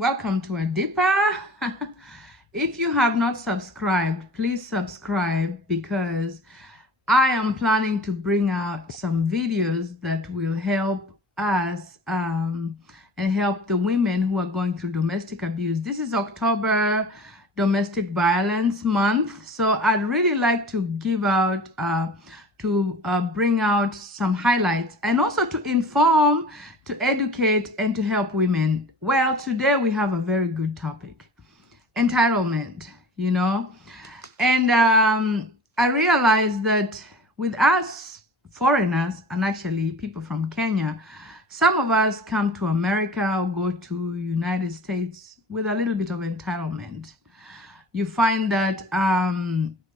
Welcome to a dipper. If you have not subscribed, please subscribe because I am planning to bring out some videos that will help us and help the women who are going through domestic abuse. This is October Domestic Violence Month, so I'd really like to give out bring out some highlights and also to inform, to educate, and to help women. Well, today we have a very good topic: entitlement, and I realized that with us foreigners, and actually people from Kenya, some of us come to America or go to United States with a little bit of entitlement. You find that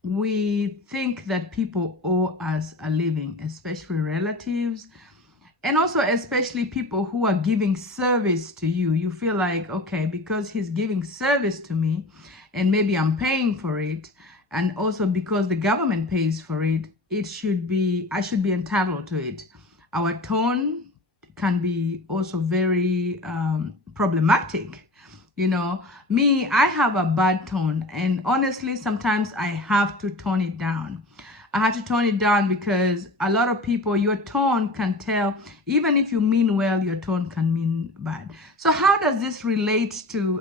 we think that people owe us a living, especially relatives, and also especially people who are giving service to you. You feel like, okay, because he's giving service to me and maybe I'm paying for it, and also because the government pays for it, I should be entitled to it. Our tone can be also very problematic. Me, I have a bad tone, and honestly, sometimes I have to tone it down. I have to tone it down because a lot of people, your tone can tell, even if you mean well, your tone can mean bad. So how does this relate to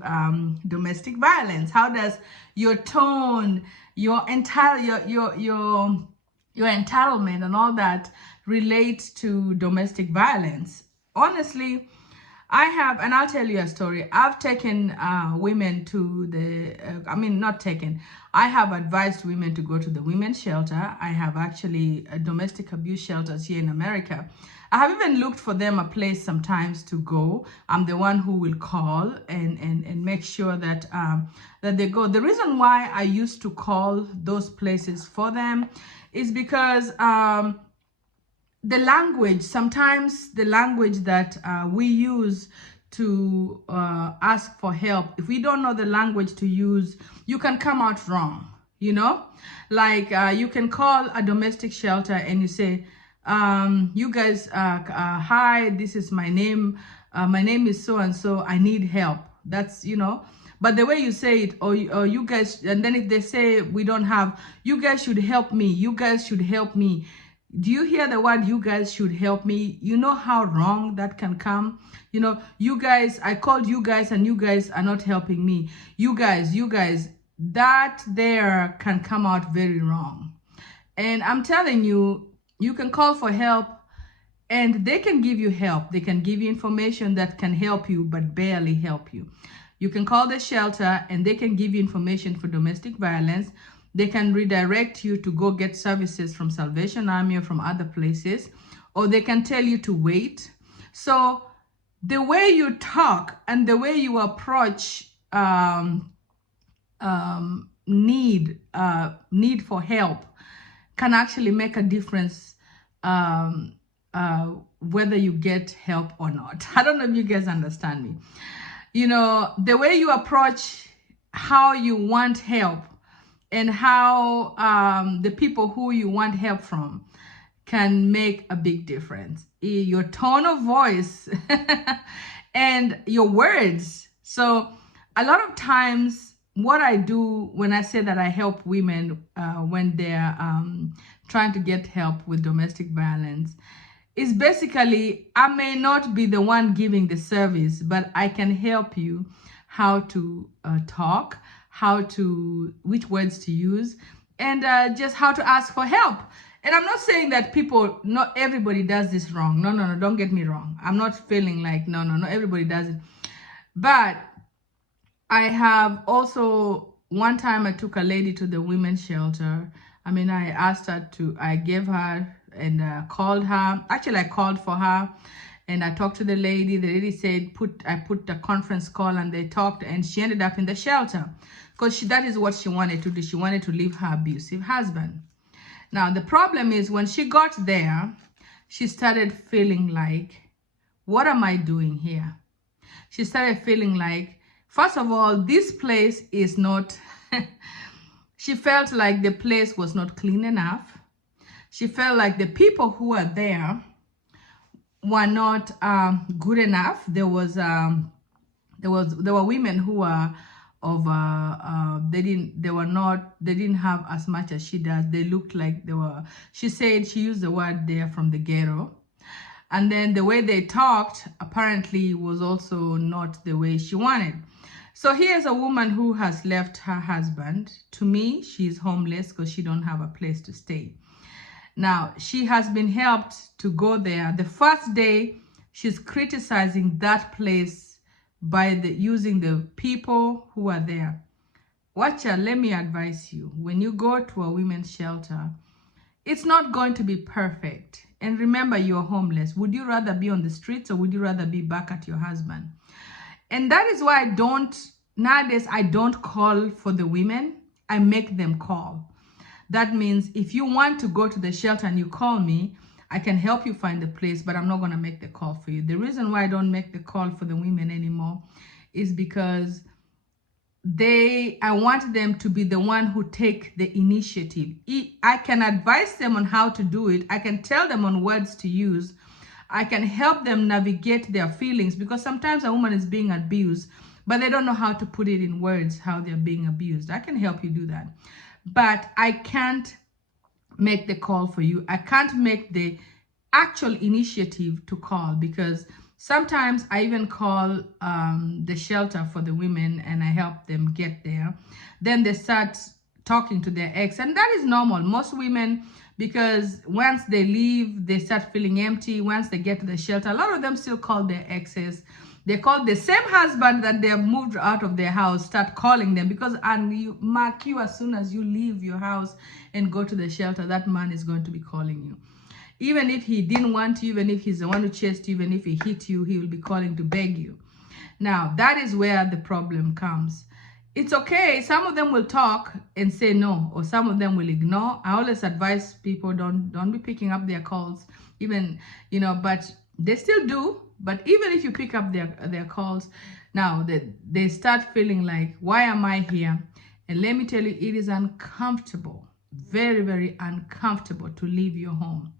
domestic violence? How does your tone, your entitlement and all that relate to domestic violence? Honestly, I have, and I'll tell you a story. I've taken women to I have advised women to go to the women's shelter. I have actually domestic abuse shelters here in America. I have even looked for them a place sometimes to go. I'm the one who will call and make sure that that they go. The reason why I used to call those places for them is because sometimes the language that we use to ask for help, if we don't know the language to use, you can come out wrong, like you can call a domestic shelter and you say, you guys, hi, this is my name is so and so, I need help. That's but the way you say it, or you guys, and then if they say we don't have, you guys should help me, you guys should help me. Do you hear the word "you guys should help me"? You know how wrong that can come. You guys, I called you guys and you guys are not helping me. You guys, that there can come out very wrong. And I'm telling you, you can call for help and they can give you help. They can give you information that can help you, but barely help you. You can call the shelter and they can give you information for domestic violence. They can redirect you to go get services from Salvation Army or from other places, or they can tell you to wait. So the way you talk and the way you approach need for help can actually make a difference whether you get help or not. I don't know if you guys understand me. The way you approach how you want help and how the people who you want help from can make a big difference. Your tone of voice and your words. So a lot of times what I do when I say that I help women when they're trying to get help with domestic violence is basically, I may not be the one giving the service, but I can help you how to talk, which words to use, and just how to ask for help. And I'm not saying that not everybody does this wrong. No, don't get me wrong. I'm not feeling like, no, everybody does it. But I have also, one time I took a lady to the women's shelter. I asked her I gave her and called her. Actually, I called for her. And I talked to the lady. The lady said, I put a conference call and they talked, and she ended up in the shelter because that is what she wanted to do. She wanted to leave her abusive husband. Now, the problem is when she got there, she started feeling like, what am I doing here? She started feeling like, first of all, this place is not, she felt like the place was not clean enough. She felt like the people who are there were not good enough. There was there were women who were of they didn't have as much as she does. They looked like they were, she said, she used the word, they're from the ghetto. And then the way they talked apparently was also not the way she wanted. So here's a woman who has left her husband. To me, she's homeless because she don't have a place to stay. Now, she has been helped to go there. The first day, she's criticizing that place by using the people who are there. Watch out, let me advise you. When you go to a women's shelter, it's not going to be perfect. And remember, you're homeless. Would you rather be on the streets or would you rather be back at your husband? And that is why nowadays, I don't call for the women. I make them call. That means if you want to go to the shelter and you call me, I can help you find the place, but I'm not going to make the call for you. The reason why I don't make the call for the women anymore is because I want them to be the one who take the initiative. I can advise them on how to do it. I can tell them on words to use. I can help them navigate their feelings, because sometimes a woman is being abused, but they don't know how to put it in words, how they're being abused. I can help you do that. But I can't make the call for you. I can't make the actual initiative to call, because sometimes I even call the shelter for the women and I help them get there. Then they start talking to their ex, and that is normal. Most women, because once they leave, they start feeling empty. Once they get to the shelter, a lot of them still call their exes. They call the same husband that they have moved out of their house, start calling them, because you mark you, as soon as you leave your house and go to the shelter, that man is going to be calling you. Even if he didn't want you, even if he's the one who chased you, even if he hit you, he will be calling to beg you. Now, that is where the problem comes. It's okay. Some of them will talk and say no, or some of them will ignore. I always advise people, don't be picking up their calls, even, but they still do. But even if you pick up their calls, now they start feeling like, why am I here? And let me tell you, it is uncomfortable, very, very uncomfortable to leave your home.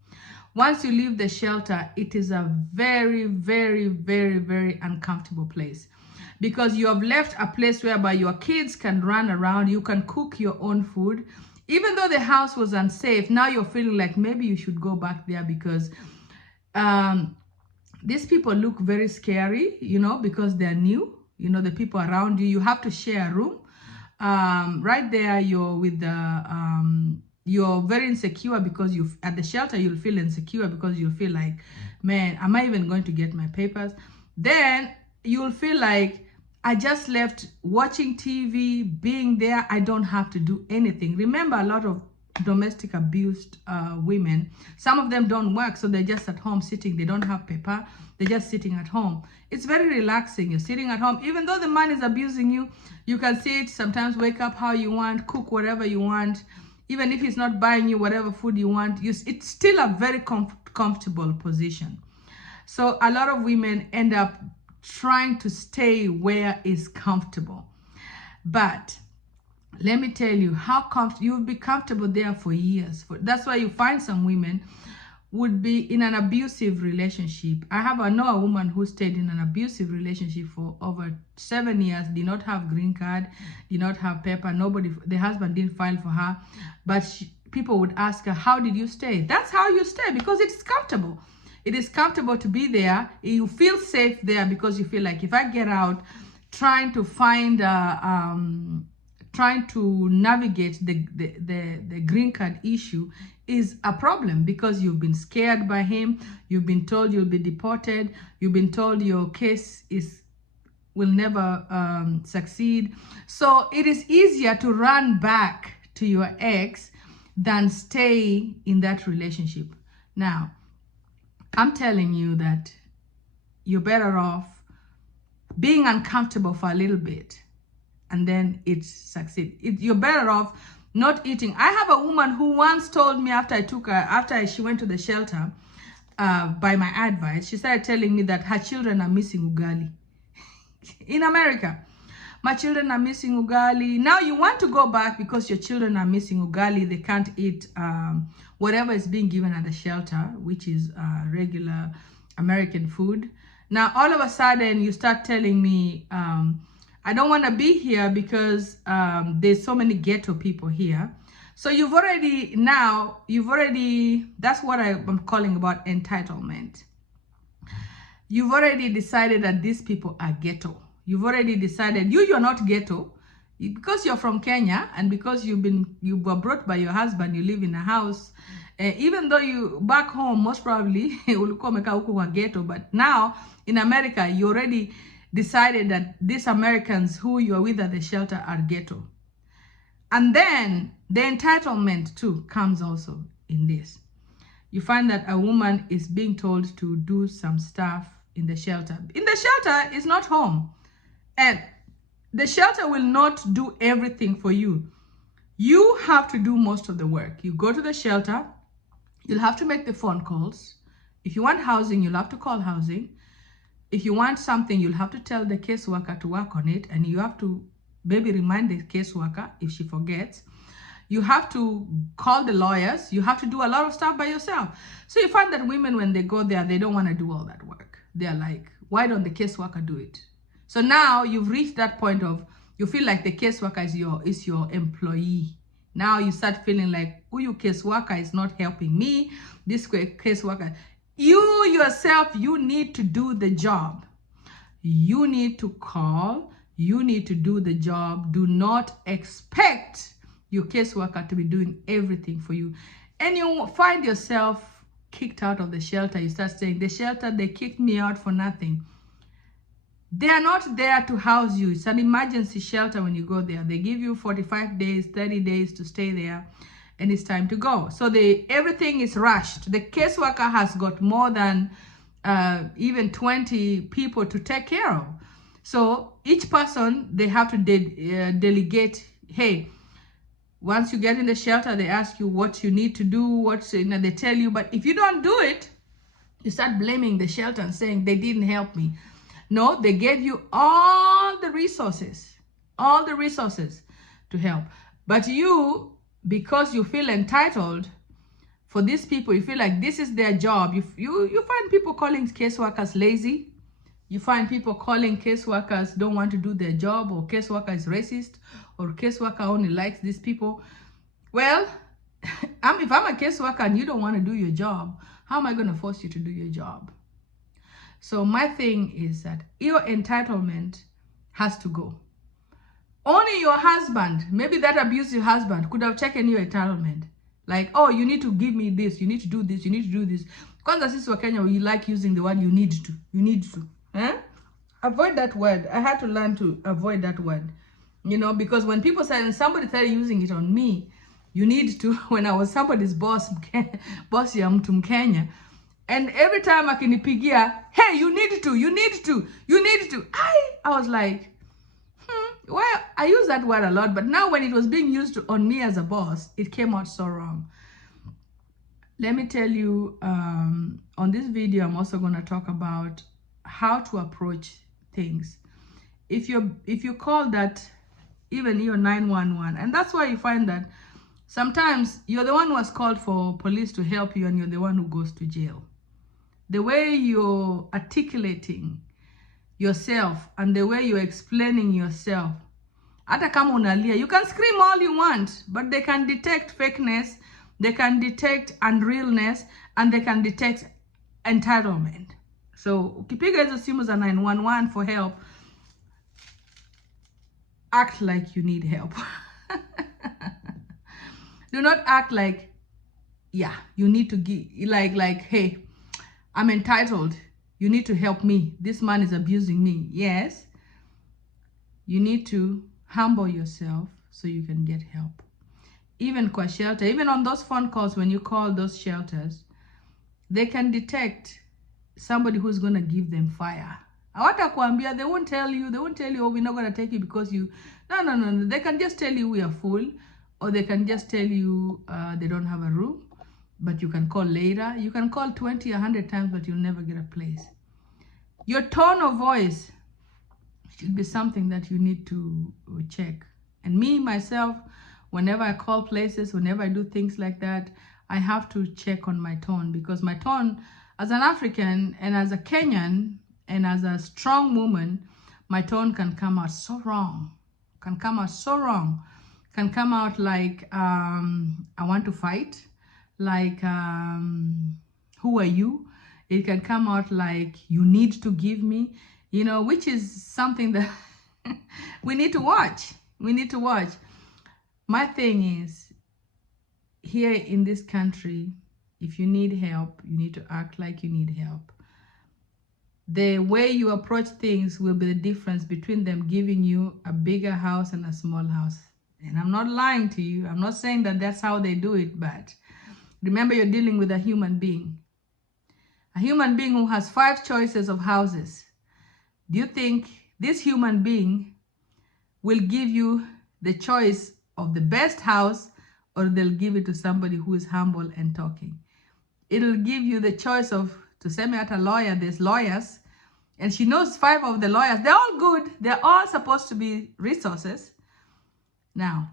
Once you leave the shelter, it is a very, very, very, very uncomfortable place, because you have left a place whereby your kids can run around, you can cook your own food. Even though the house was unsafe, now you're feeling like maybe you should go back there, because these people look very scary, because they're new. The people around you, you have to share a room. Right there, you're with the, you're very insecure, because at the shelter, you'll feel insecure because you'll feel like, man, am I even going to get my papers? Then you'll feel like, I just left watching TV, being there, I don't have to do anything. Remember, a lot of domestic abused women, some of them don't work, so they're just at home sitting. They don't have paper, they're just sitting at home. It's very relaxing. You're sitting at home, even though the man is abusing you, you can sit, sometimes wake up how you want, cook whatever you want. Even if he's not buying you whatever food you want, it's still a very comfortable position. So a lot of women end up trying to stay where is comfortable. But let me tell you, you'll be comfortable there for years. That's why you find some women would be in an abusive relationship. I know a woman who stayed in an abusive relationship for over 7 years, did not have green card, did not have paper, the husband didn't file for her, but people would ask her, how did you stay? That's how you stay, because it's comfortable. It is comfortable to be there. You feel safe there, because you feel like, if I get out, trying to find trying to navigate the green card issue is a problem, because you've been scared by him, you've been told you'll be deported, you've been told your case will never succeed. So it is easier to run back to your ex than stay in that relationship. Now, I'm telling you that you're better off being uncomfortable for a little bit, and then it succeeds. You're better off not eating. I have a woman who once told me, after she went to the shelter, by my advice, she started telling me that her children are missing ugali. In America, my children are missing ugali. Now you want to go back because your children are missing ugali. They can't eat whatever is being given at the shelter, which is regular American food. Now, all of a sudden, you start telling me, I don't want to be here because there's so many ghetto people here. So you've already, that's what I'm calling about entitlement. You've already decided that these people are ghetto. You've already decided you're not ghetto because you're from Kenya, and because you were brought by your husband, you live in a house. Even though you back home, most probably ghetto, but now in America, you already decided that these Americans who you are with at the shelter are ghetto. And then the entitlement too comes also in this. You find that a woman is being told to do some stuff in the shelter. In the shelter is not home. And the shelter will not do everything for you. You have to do most of the work. You go to the shelter, you'll have to make the phone calls. If you want housing, you'll have to call housing. If you want something, you'll have to tell the caseworker to work on it, and you have to maybe remind the caseworker if she forgets. You have to call the lawyers. You have to do a lot of stuff by yourself. So you find that women, when they go there, they don't want to do all that work. They're like, why don't the caseworker do it? So now you've reached that point of, you feel like the caseworker is your employee. Now you start feeling like, oh, your caseworker is not helping me. This caseworker, you yourself, you need to do the job. You need to call. You need to do the job. Do not expect your caseworker to be doing everything for you. And you find yourself kicked out of the shelter. You start saying, the shelter, they kicked me out for nothing. They are not there to house you. It's an emergency shelter when you go there. They give you 45 days, 30 days to stay there, and it's time to go. So everything is rushed. The caseworker has got more than even 20 people to take care of. So each person, they have to delegate, hey, once you get in the shelter, they ask you what you need to do, they tell you, but if you don't do it, you start blaming the shelter and saying they didn't help me. No, they gave you all the resources to help. But you, because you feel entitled for these people, you feel like this is their job. You find people calling caseworkers lazy. You find people calling caseworkers don't want to do their job, or caseworker is racist, or caseworker only likes these people. Well, if I'm a caseworker and you don't want to do your job, how am I going to force you to do your job? So my thing is that your entitlement has to go. Only your husband, maybe that abusive husband, could have taken your entitlement. Like, oh, you need to give me this, you need to do this, you need to do this. Kwanza sisi wa Kenya, we like using the word you need to. Avoid that word. I had to learn to avoid that word. You know, because when people say, and somebody started using it on me, you need to, when I was somebody's boss ya mtu Mkenya, and every time akinipigia, hey, you need to. I was like, well, I use that word a lot, but now when it was being used on me as a boss, it came out so wrong. Let me tell you, on this video, I'm also going to talk about how to approach things. If you call that, even your 911, and that's why you find that sometimes you're the one who has called for police to help you, and you're the one who goes to jail. The way you're articulating yourself and the way you're explaining yourself, hata kama unalia, you can scream all you want, but they can detect fakeness, they can detect unrealness, and they can detect entitlement. So ukipiga hizo simu za 911 for help, act like you need help. Do not act like, yeah, you need to give, like, hey, I'm entitled. You need to help me. This man is abusing me. Yes. You need to humble yourself so you can get help. Even kwa shelter, even on those phone calls, when you call those shelters, they can detect somebody who's going to give them fire. Hawatakuambia, they won't tell you, oh, we're not going to take you because you, no. They can just tell you we are full, or they can just tell you they don't have a room, but you can call later. You can call 20, 100 times, but you'll never get a place. Your tone of voice should be something that you need to check. And me, myself, whenever I call places, whenever I do things like that, I have to check on my tone, because my tone as an African and as a Kenyan, And as a strong woman, my tone can come out so wrong, can come out so wrong, can come out like, I want to fight, like, who are you? It can come out like, you need to give me, you know, which is something that we need to watch. We need to watch. My thing is, here in this country, if you need help, you need to act like you need help. The way you approach things will be the difference between them giving you a bigger house and a small house. And I'm not lying to you. I'm not saying that that's how they do it, but remember, you're dealing with a human being. A human being who has 5 choices of houses. Do you think this human being will give you the choice of the best house, or they'll give it to somebody who is humble and talking? It'll give you the choice of, to send me at a lawyer, there's lawyers, and she knows 5 of the lawyers. They're all good. They're all supposed to be resources. Now,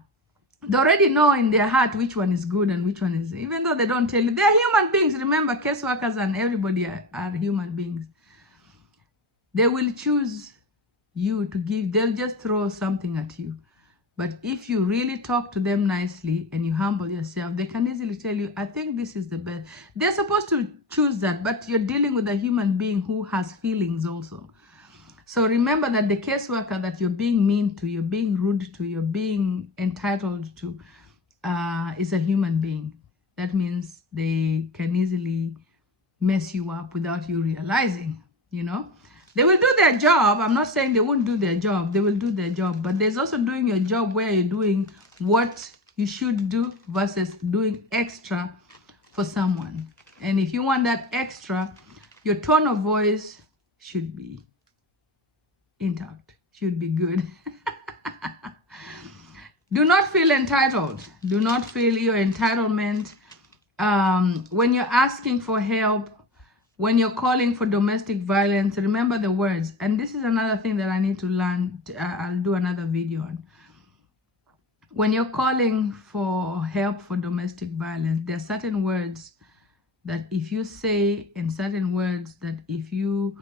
they already know in their heart which one is good and which one is, even though they don't tell you. They're human beings. Remember, caseworkers and everybody are human beings. They will choose you to give. They'll just throw something at you. But if you really talk to them nicely and you humble yourself, they can easily tell you, I think this is the best. They're supposed to choose that, but you're dealing with a human being who has feelings also. So remember that the caseworker that you're being mean to, you're being rude to, you're being entitled to, is a human being. That means they can easily mess you up without you realizing, you know. They will do their job. I'm not saying they won't do their job. They will do their job. But there's also doing your job where you're doing what you should do versus doing extra for someone. And if you want that extra, your tone of voice should be intact, should be good. Do not feel entitled. Do not feel your entitlement. When you're asking for help, when you're calling for domestic violence, remember the words. And this is another thing that I need to learn. I'll do another video on. When you're calling for help for domestic violence, there are certain words that if you say, and certain words that if you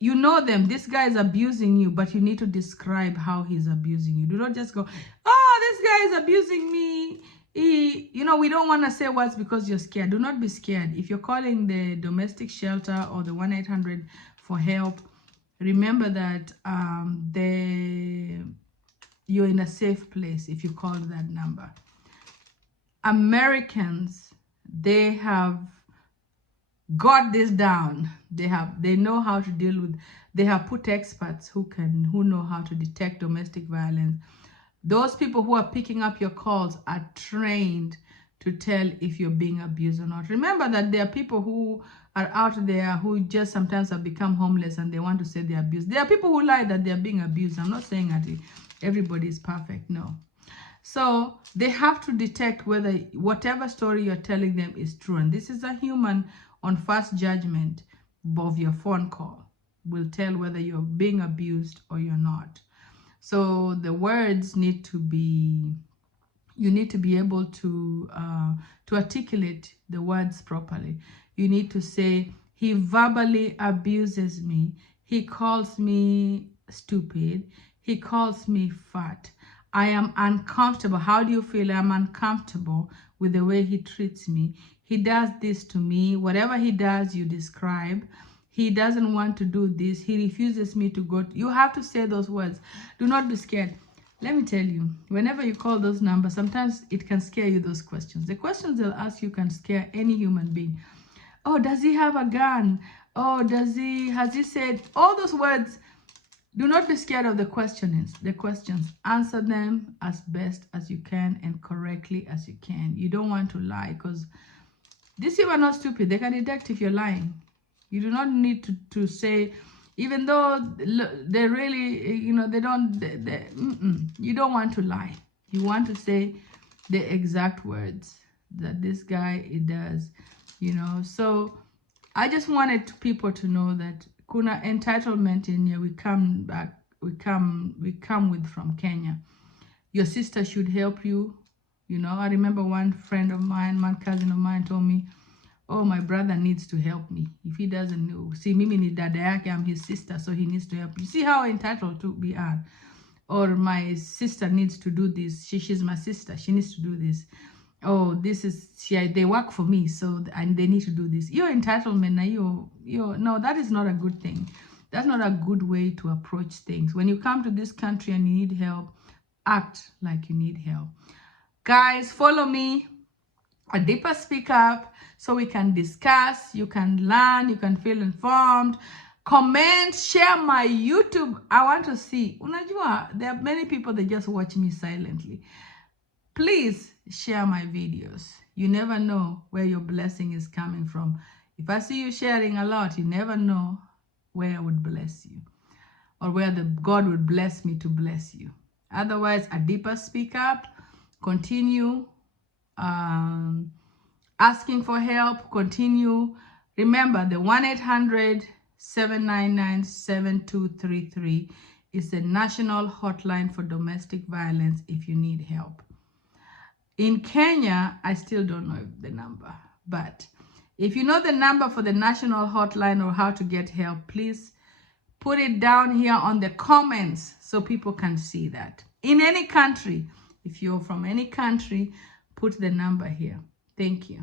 know them, this guy is abusing you, but you need to describe how he's abusing you. Do not just go, oh, this guy is abusing me. You know, we don't want to say words because you're scared. Do not be scared. If you're calling the domestic shelter or the 1-800 for help, remember that you're in a safe place if you call that number. Americans, they have got this down. They know how to deal with. They have put experts who know how to detect domestic violence. Those people who are picking up your calls are trained to tell if you're being abused or not. Remember that there are people who are out there who just sometimes have become homeless and they want to say they're abused. There are people who lie that they're being abused. I'm not saying that everybody is perfect, no. So they have to detect whether whatever story you're telling them is true. And this is a human on first judgment of your phone call will tell whether you're being abused or you're not. So the words need to be, you need to be able to articulate the words properly. You need to say, he verbally abuses me. He calls me stupid. He calls me fat. I am uncomfortable. How do you feel? I'm uncomfortable with the way he treats me. He does this to me. Whatever he does, you describe. He doesn't want to do this. He refuses me to go. You have to say those words. Do not be scared. Let me tell you, whenever you call those numbers, sometimes it can scare you, those questions. The questions they'll ask you can scare any human being. Oh, does he have a gun? Oh, has he said all those words? Do not be scared of the questions. Answer them as best as you can and correctly as you can. You don't want to lie, because these people are not stupid. They can detect if you're lying. You do not need to say, even though they really, you know, you don't want to lie. You want to say the exact words that this guy, it does, you know. So I just wanted people to know that kuna entitlement in here, we come with from Kenya. Your sister should help you. You know, I remember one cousin of mine told me, oh, my brother needs to help me. If he doesn't know, see, mimi ni dada yake, I'm his sister, so he needs to help. You see how entitled to we are. Or my sister needs to do this. She's my sister. She needs to do this. Oh, this is they work for me, so and they need to do this. Your entitlement, no, that is not a good thing. That's not a good way to approach things. When you come to this country and you need help, act like you need help. Guys, follow me, a deeper speak up, so we can discuss, you can learn, you can feel informed. Comment, share my YouTube. I want to see. Unajua, there are many people that just watch me silently. Please share my videos. You never know where your blessing is coming from. If I see you sharing a lot, you never know where I would bless you, or where God would bless me to bless you. Otherwise, a deeper speak up, continue asking for help, continue. Remember, the 1-800-799-7233 is the national hotline for domestic violence if you need help. In Kenya, I still don't know the number, but if you know the number for the national hotline or how to get help, please put it down here on the comments so people can see that. In any country, if you're from any country, put the number here. Thank you.